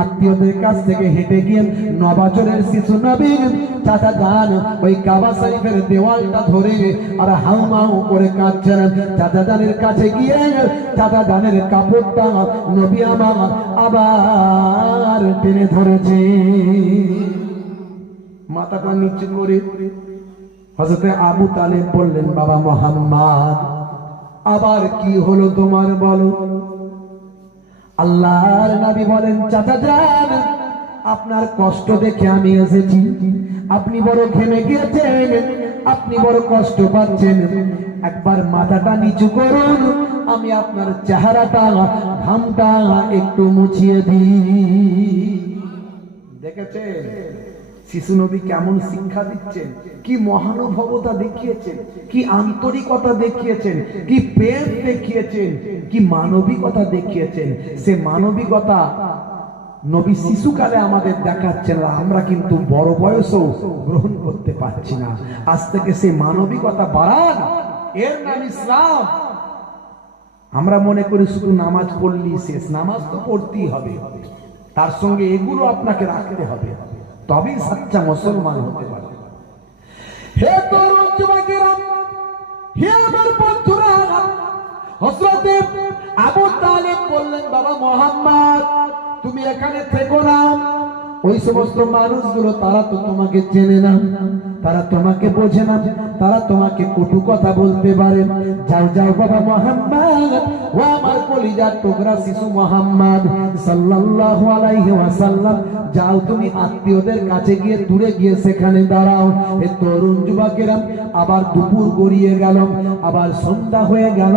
আত্মীয়দের কাছ থেকে হেঁটে গিয়ে 9 বছরের শিশু নবী চাচা জান ওই কাবা শরীফের দেওয়ালটা ধরে আর হাউমাউ করে কাঁদছেন। চাচা জানের কাছে গিয়ে চাচা জানের কাপড়টা নবী আমার আবার টেনে ধরেছে, মাথাটা নিচু করে। হযরতে আবু তালেব বললেন, বাবা মুহাম্মদ, আবার কি হলো তোমার বলো। আল্লাহর নবী বলেন, চাচা জান, আপনার কষ্ট দেখে আমি এসেছি। আপনি বড় ঘেমে গিয়েছেন, আপনি বড় কষ্ট পাচ্ছেন, একবার মাথাটা নিচু করুন, আমি আপনার চেহারাটা ঘামটা একটু মুছিয়ে দিই। দেখেছেন শিশু নবী কেমন শিক্ষা দিচ্ছেন, কি মহানুভবতা দেখিয়েছেন, কি আন্তরিকতা দেখিয়েছেন, কি প্রেম দেখিয়েছেন, কি মানবিকতা দেখিয়েছেন। সে মানবিকতা নবী শিশুকালে আমাদের দেখাচ্ছেন, আমরা কিন্তু বড় বয়সেও গ্রহণ করতে পারছি না। আজ থেকে সে মানবিকতা বাড়ান, এর নাম ইসলাম। আমরা মনে করি শুধু নামাজ পড়লেই শেষ, নামাজ তো পড়তেই হবে, তার সঙ্গে এগুলো আপনাকে রাখতে হবে, তবেই সচ্চা মুসলমান হতে পারে। হে তরুণ যুবকেরা, হে আমার বন্ধুরা, হযরতে আবু তালেব বললেন, বাবা মুহাম্মদ, তুমি এখানে থেকো না। ওই সমস্ত মানুষগুলো তারা তো তোমাকে চেনে না, তারা তোমাকে বোঝে না, তারা তোমাকে কটু কথা বলতে পারে। যাও যাও বাবা মুহাম্মদ, ও আমার কলিজার টুকরা শিশু মুহাম্মদ সাল্লাল্লাহু আলাইহি ওয়াসাল্লাম, যাও তুমি আত্মীয়দের কাছে গিয়ে দূরে গিয়ে সেখানে দাঁড়াও। এ তরুণ যুবকেরা, আবার দুপুর গড়িয়ে গেল, আবার সন্ধ্যা হয়ে গেল,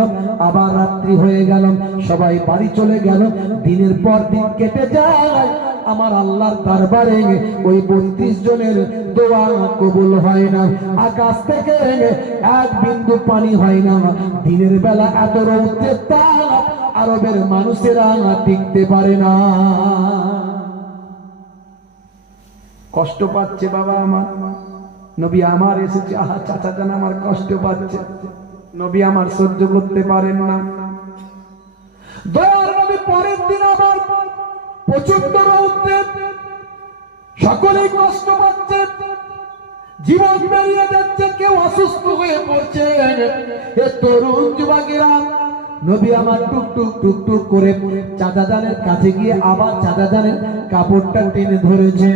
আবার রাত্রি হয়ে গেল, সবাই বাড়ি চলে গেল। দিনের পর দিন কেটে যায়, আমার আল্লাহর দরবারে ওই 32 জনের দোয়া কবুল হয় না। আকাশ থেকে এক বিন্দু পানি হয় না। দিনের বেলা এত রৌদ্রের তাপ আরবের মানুষেরা টিকতে পারে না। কষ্ট পাচ্ছে বাবা আমার, নবী আমার এসেছে, আহা চাচা জান আমার কষ্ট পাচ্ছে, নবী আমার সহ্য করতে পারেন না। দয়ার নবী পরের দিন আবার প্রচন্ড রৌদ্রে, সকলেই কষ্ট পাচ্ছে, জীবন বেরিয়ে যাচ্ছে, কেউ অসুস্থ হয়ে পড়ছে। এ তরুণ যুবকেরা, নবী আমার টুকটুক টুকটুক করে চাচা জানের কাছে গিয়ে আবার চাচা জানের কাপড়টা টেনে ধরেছে।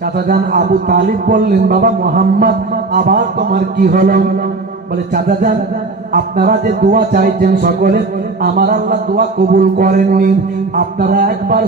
চাচা জান আবু তালিব বললেন, বাবা মুহাম্মদ, আবার তোমার কি হলো? বলে, চাচা জান, আপনারা যে দোয়া চাইছেন সকলে, আমার আল্লাহ দোয়া কবুল করেননি। আপনারা একবার